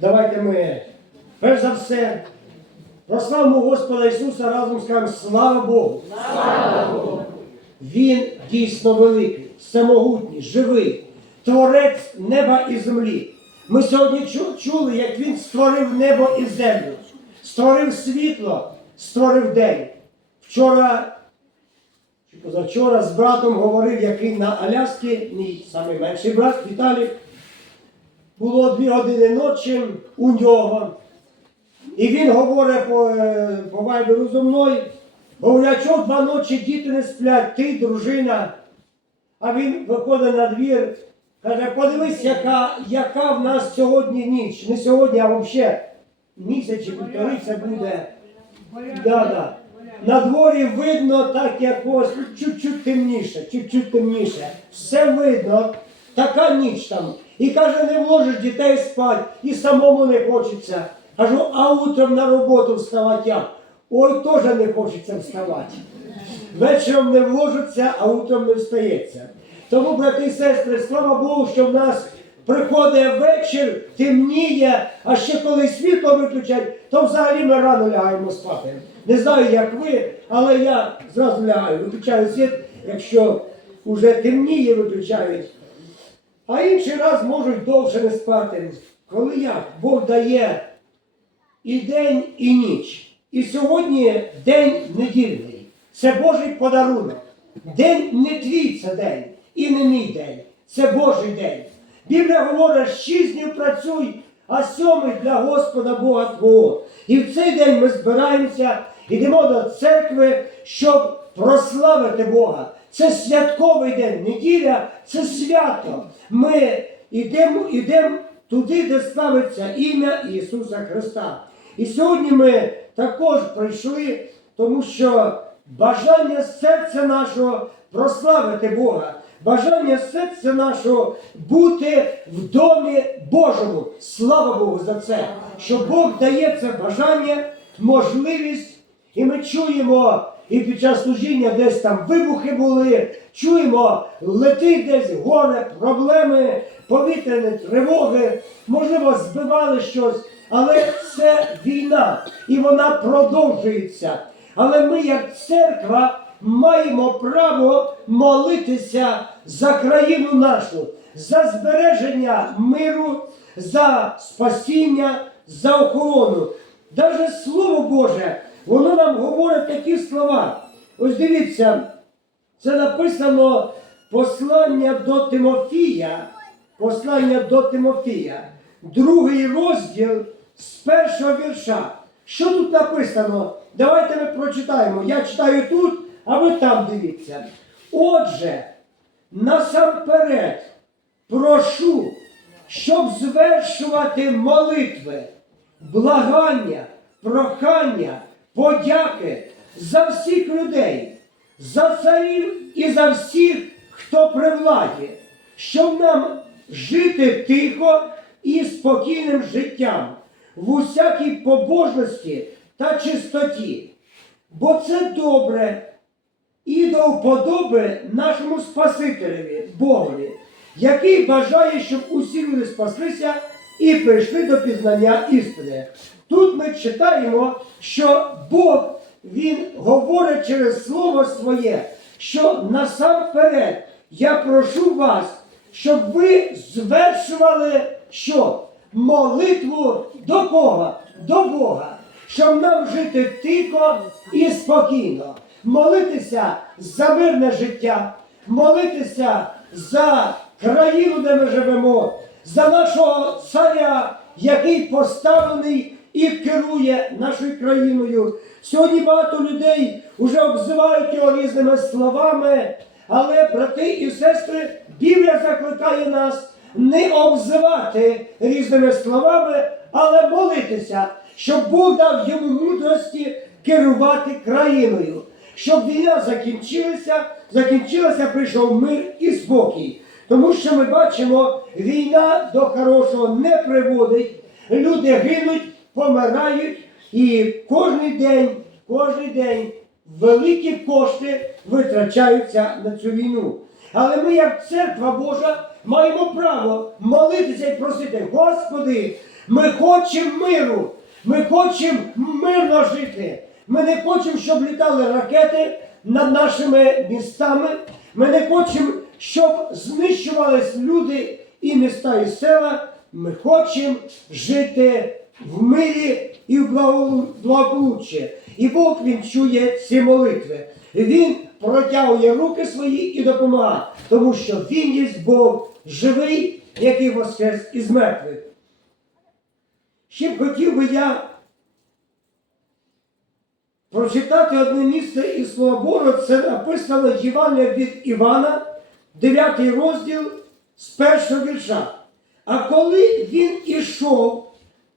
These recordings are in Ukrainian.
давайте ми перш за все прославимо Господа Ісуса разом скажемо слава Богу. Він дійсно великий, всемогутній, живий, творець неба і землі. Ми сьогодні чули, як він створив небо і землю, створив світло, створив день. Вчора чи позавчора з братом говорив, який на Аляскі, мій самий менший брат Віталій. Було дві години ночі у нього. І він говорить по, е, по вайберу зі мною. Говорять, що два ночі діти не сплять, ти, дружина. А він виходить на двір, каже, подивись, яка, яка в нас сьогодні ніч. Не сьогодні, а взагалі місяць чи півтори це буде. Да, да. На дворі видно так якось, чуть-чуть темніше, чуть-чуть темніше. Все видно, така ніч там. І каже, не вложиш дітей спати, і самому не хочеться. Кажу, а утром на роботу вставати як? Ой, теж не хочеться вставати. Вечором не вложиться, а утром не встається. Тому, брати і сестри, слава Богу, що в нас приходить вечір, темніє, а ще коли світло виключать, то взагалі ми рано лягаємо спати. Не знаю, як ви, але я зразу лягаю, виключаю світ, якщо вже темніє, виключають. А інший раз можуть довше не спати. Коли як? Бог дає і день, і ніч. І сьогодні день недільний. Це Божий подарунок. День не твій це день, і не мій день. Це Божий день. Біблія говорить, шість днів працюй, а сьомий для Господа Бога Твого. І в цей день ми збираємося, йдемо до церкви, щоб прославити Бога. Це святковий день. Неділя це свято. Ми йдемо, йдемо туди, де славиться ім'я Ісуса Христа. І сьогодні ми також прийшли, тому що бажання серця нашого прославити Бога, бажання серця нашого бути в домі Божому. Слава Богу за це, що Бог дає це бажання, можливість, і ми чуємо. І під час служіння десь там вибухи були, чуємо, летить десь горе, проблеми, повітряні тривоги, можливо, збивали щось, але це війна, і вона продовжується. Але ми, як церква, маємо право молитися за країну нашу, за збереження миру, за спасіння, за охорону. Даже Слово Боже, воно нам говорить такі слова. Ось дивіться, це написано послання до Тимофія, послання до Тимофія, другий розділ з першого вірша. Що тут написано? Давайте ми прочитаємо. Я читаю тут, а ви там дивіться. Отже, насамперед прошу, щоб звершувати молитви, благання, прохання, подяки за всіх людей, за царів і за всіх, хто при владі, щоб нам жити тихо і спокійним життям в усякій побожності та чистоті. Бо це добре і до вподоби нашому Спасителеві, Богові, який бажає, щоб усі люди спаслися і прийшли до пізнання істини. Тут ми читаємо, що Бог Він говорить через Слово Своє, що насамперед я прошу вас, щоб ви звершували що? Молитву до Бога, до Бога, щоб нам жити тихо і спокійно, молитися за мирне життя, молитися за країну, де ми живемо, за нашого царя, який поставлений і керує нашою країною. Сьогодні багато людей вже обзивають його різними словами, але, брати і сестри, Біблія закликає нас не обзивати різними словами, але молитися, щоб Бог дав йому мудрості керувати країною, щоб війна закінчилася, закінчилася, прийшов мир і спокій. Тому що ми бачимо, війна до хорошого не приводить, люди гинуть, помирають, і кожен день, кожен день великі кошти витрачаються на цю війну. Але ми, як церква Божа, маємо право молитися і просити, Господи, ми хочемо миру, ми хочемо мирно жити. Ми не хочемо, щоб літали ракети над нашими містами. Ми не хочемо, щоб знищувались люди і міста, і села. Ми хочемо жити в мирі і в благо- благополуччі. І Бог він чує ці молитви. Він протягує руки свої і допомагає, тому що Він є Бог живий, який воскрес із мертвих. Ще б хотів би я прочитати одне місце із Слова Божого, це написано Євангелія від Івана, 9 розділ з першого вірша. А коли він ішов,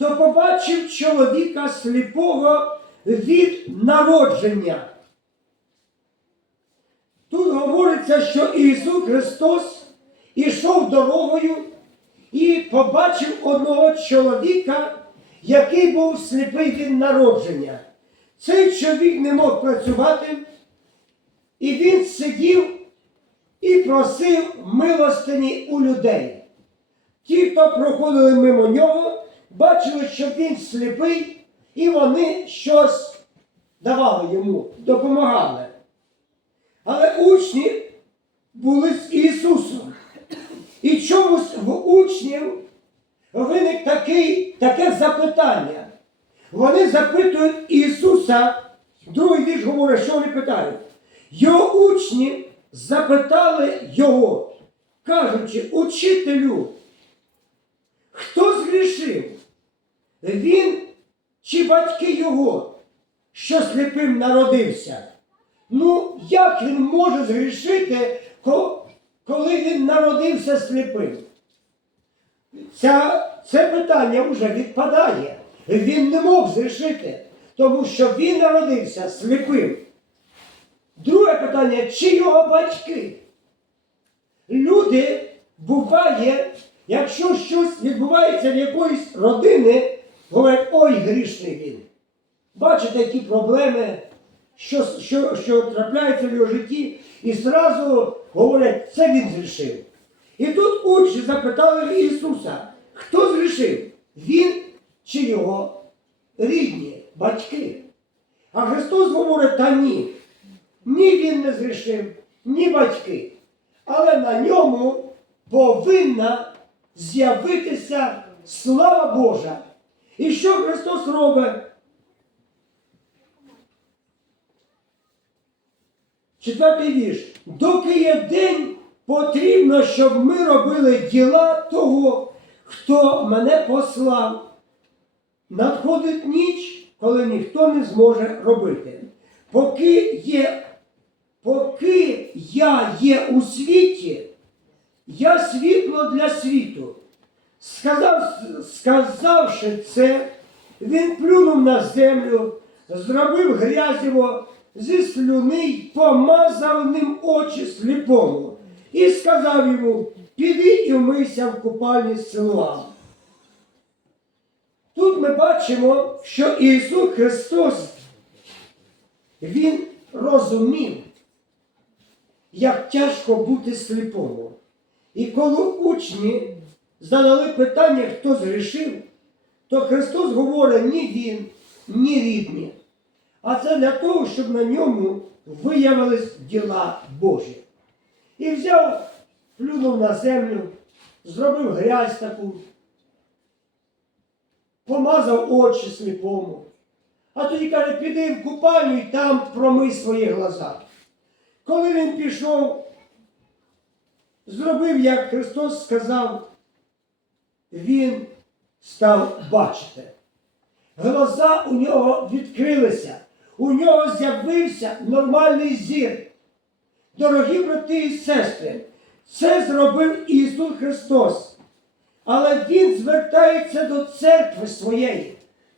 то побачив чоловіка сліпого від народження. Тут говориться, що Ісус Христос ішов дорогою і побачив одного чоловіка, який був сліпий від народження. Цей чоловік не мог працювати, і він сидів і просив милостині у людей. Ті, хто проходили мимо нього, бачили, що він сліпий, і вони щось давали йому, допомагали. Але учні були з Ісусом. І чомусь в учнів виник такий, таке запитання. Вони запитують Ісуса, другий вірш говорить, що вони питають. Його учні запитали Його, кажучи, учителю, хто згрішив? Він чи батьки його, що сліпим народився? Ну, як він може згрішити, коли він народився сліпим? Ця, це питання вже відпадає. Він не мог згрішити, тому що він народився сліпим. Друге питання, чи його батьки? Люди буває, якщо щось відбувається в якоїсь родини, говорять, ой, грішний він. Бачите, які проблеми, що, що, що трапляються в його житті, і зразу говорять, це він зрішив. І тут учні запитали Ісуса, хто зрішив? Він чи його рідні, батьки? А Христос говорить, та ні. Ні він не зрішив, ні батьки. Але на ньому повинна з'явитися слава Божа. І що Христос робить? Четвертий вірш. Доки є день, потрібно, щоб ми робили діла того, хто мене послав. Надходить ніч, коли ніхто не зможе робити. Поки є, поки я є у світі, я світло для світу. Сказав, сказавши це, він плюнув на землю, зробив грязіво зі слюни й помазав ним очі сліпому. І сказав йому, піди і вмийся в купальні з Силуам. Тут ми бачимо, що Ісус Христос, Він розумів, як тяжко бути сліпому. І коли учні задали питання, хто згрішив, то Христос говорить ні Він, ні рідні. А це для того, щоб на ньому виявились діла Божі. І взяв, плюнув на землю, зробив грязь таку, помазав очі сліпому. А тоді каже, піди в купальню і там промий свої глаза. Коли він пішов, зробив, як Христос сказав, він став бачити. Глаза у нього відкрилися, у нього з'явився нормальний зір. Дорогі брати і сестри, це зробив Ісус Христос. Але Він звертається до церкви своєї,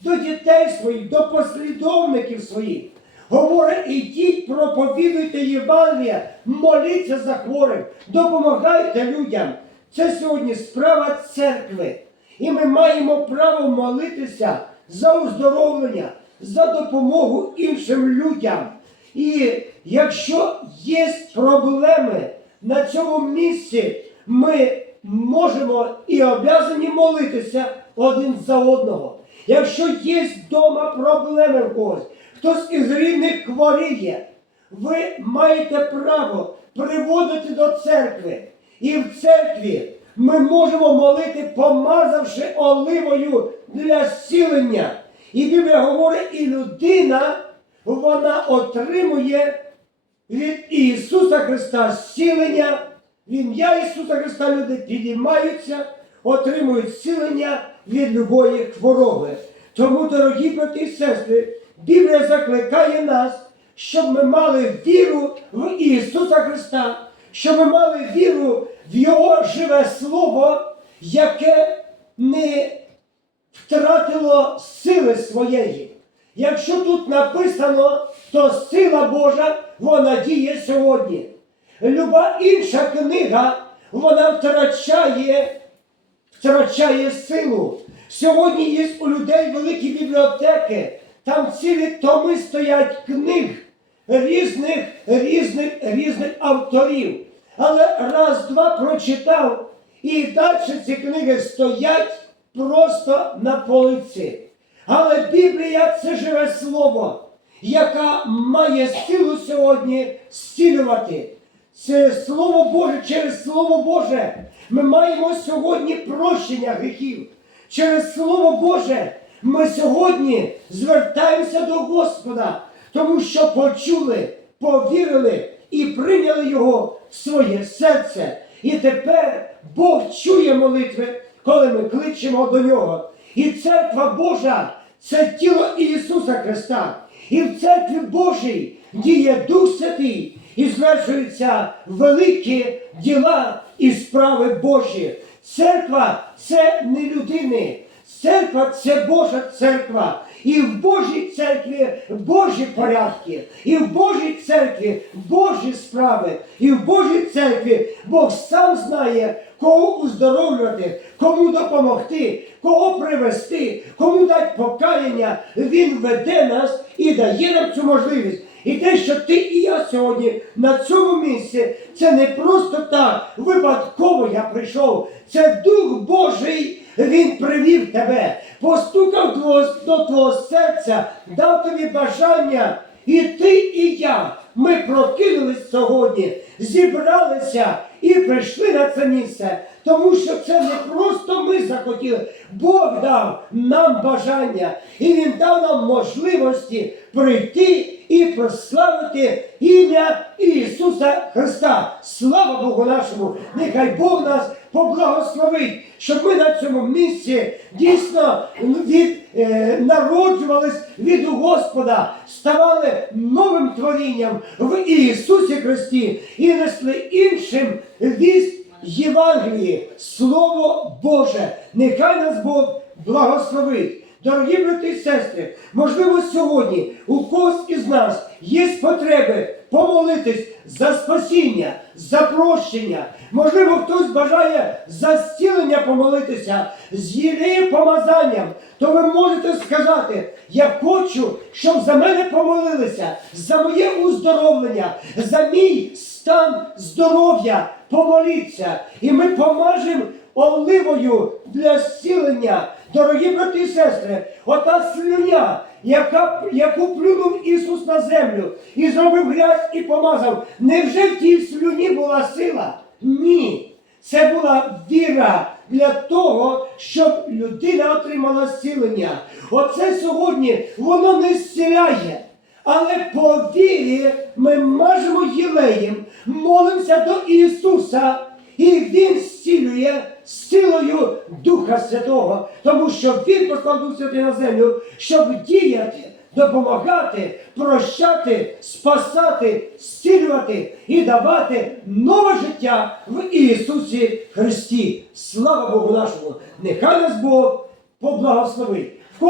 до дітей своїх, до послідовників своїх. Говорить, ідіть, проповідуйте Євангелія, моліться за хворих, допомагайте людям. Це сьогодні справа церкви. І ми маємо право молитися за оздоровлення, за допомогу іншим людям. І якщо є проблеми, на цьому місці ми можемо і обязані молитися один за одного. Якщо є вдома проблеми в когось, хтось із рідних хворіє, ви маєте право приводити до церкви. І в церкві ми можемо молити, помазавши оливою для зцілення. І Біблія говорить, і людина вона отримує від Ісуса Христа зцілення. В ім'я Ісуса Христа люди підіймаються, отримують зцілення від любої хвороби. Тому, дорогі брати і сестри, Біблія закликає нас, щоб ми мали віру в Ісуса Христа, щоб ми мали віру в Його живе Слово, яке не втратило сили своєї. Якщо тут написано, то сила Божа вона діє сьогодні. Люба інша книга, вона втрачає, втрачає силу. Сьогодні є у людей великі бібліотеки, там цілі томи стоять книг різних, різних, різних авторів. Але раз-два прочитав, і далі ці книги стоять просто на полиці. Але Біблія це живе слово, яка має силу сьогодні зцілювати. Це Слово Боже, через Слово Боже ми маємо сьогодні прощення гріхів. Через Слово Боже ми сьогодні звертаємося до Господа, тому що почули, повірили і прийняли Його в своє серце. І тепер Бог чує молитви, коли ми кличемо до Нього. І церква Божа це тіло Ісуса Христа. І в церкві Божій діє Дух Святий і звершуються великі діла і справи Божі. Церква це не людини. Церква це Божа церква. І в Божій церкві Божі порядки, і в Божій церкві Божі справи, і в Божій церкві Бог сам знає, кого уздоровлювати, кому допомогти, кого привести, кому дати покаяння. Він веде нас і дає нам цю можливість. І те, що ти і я сьогодні на цьому місці, це не просто так, випадково я прийшов. Це Дух Божий, Він привів тебе, постукав до твого серця, дав тобі бажання. І ти, і я, ми прокинулись сьогодні, зібралися і прийшли на це місце. Тому що це не просто ми захотіли. Бог дав нам бажання, і Він дав нам можливості прийти і прославити ім'я Ісуса Христа. Слава Богу нашому! Нехай Бог нас поблагословить, щоб ми на цьому місці дійсно від, е, народжувались від Господа, ставали новим творінням в Ісусі Христі і несли іншим вість Євангелії, Слово Боже. Нехай нас Бог благословить. Дорогі брати і сестри, можливо, сьогодні у когось із нас є потреби помолитись за спасіння, за прощення. Можливо, хтось бажає за зцілення помолитися з її помазанням, то ви можете сказати: я хочу, щоб за мене помолилися, за моє уздоровлення, за мій стан здоров'я. Помоліться, і ми помажемо оливою для зцілення. Дорогі брати і сестри, ота слюня, яка, яку плюнув Ісус на землю і зробив грязь і помазав. Невже в тій слюні була сила? Ні. Це була віра для того, щоб людина отримала зцілення. Оце сьогодні воно не зціляє. Але по вірі ми мажемо єлеєм, молимося до Ісуса, і Він зцілює силою Духа Святого, тому що Він послав Дух Святий на землю, щоб діяти, допомагати, прощати, спасати, зцілювати і давати нове життя в Ісусі Христі. Слава Богу нашому! Нехай нас Бог поблагословить.